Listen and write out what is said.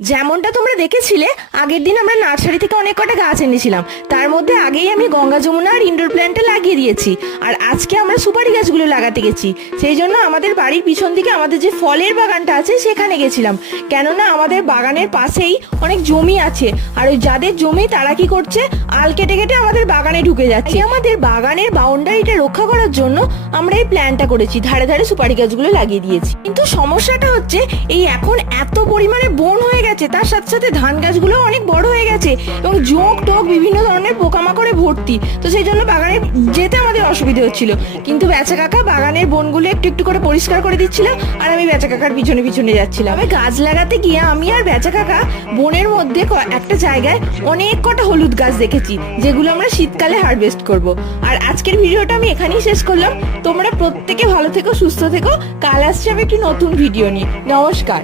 যেমনটা তোমরা দেখেছিলে, আগের দিন আমরা নার্সারি থেকে অনেক কটা গাছ এনেছিলাম। তার মধ্যে আগেই আমি গঙ্গা যমুনা আর ইনডোর প্ল্যান্টটা লাগিয়ে দিয়েছি। আর আজকে আমরা সুপারি গাছগুলো লাগাতে গেছি। সেই জন্য আমাদের বাড়ির পিছন দিকে আমাদের যে ফলের বাগানটা আছে, সেখানে গেছিলাম। কেননা আমাদের বাগানের পাশেই অনেক জমি আছে। আর ওই যাদের জমি তারা কি করছে, আল কেটে কেটে আমাদের বাগানে ঢুকে যাচ্ছে। আমাদের বাগানের বাউন্ডারিটা রক্ষা করার জন্য আমরা এই প্ল্যানটা করেছি। ধারে ধারে সুপারি গাছগুলো লাগিয়ে দিয়েছি। কিন্তু সমস্যাটা হচ্ছে, এই এখন এত পরিমাণে বন হয়ে গেছে তার সাথে সাথে ধান গাছগুলো অনেক বড় হয়ে গেছে এবং জোক টোক বিভিন্ন ধরনের পোকামাকড়ে ভর্তি। তো সেই জন্য বাগানে যেতে আমাদের অসুবিধে হচ্ছিল। কিন্তু বেচা কাকা বাগানের বনগুলো একটু একটু করে পরিষ্কার করে দিচ্ছিল আর আমি বেচা কাকার পিছনে পিছনে যাচ্ছিলাম। আমি গাছ লাগাতে গিয়ে আমি আর বেচা কাকা বনের মধ্যে একটা জায়গায় অনেক কটা হলুদ গাছ দেখেছি, যেগুলো আমরা শীতকালে হারভেস্ট করব। আর আজকের ভিডিওটা আমি এখানেই শেষ করলাম। তোমরা প্রত্যেকে ভালো থেকো, সুস্থ থেকো। কাল আসছে আমি একটি নতুন ভিডিও নিয়ে। নমস্কার।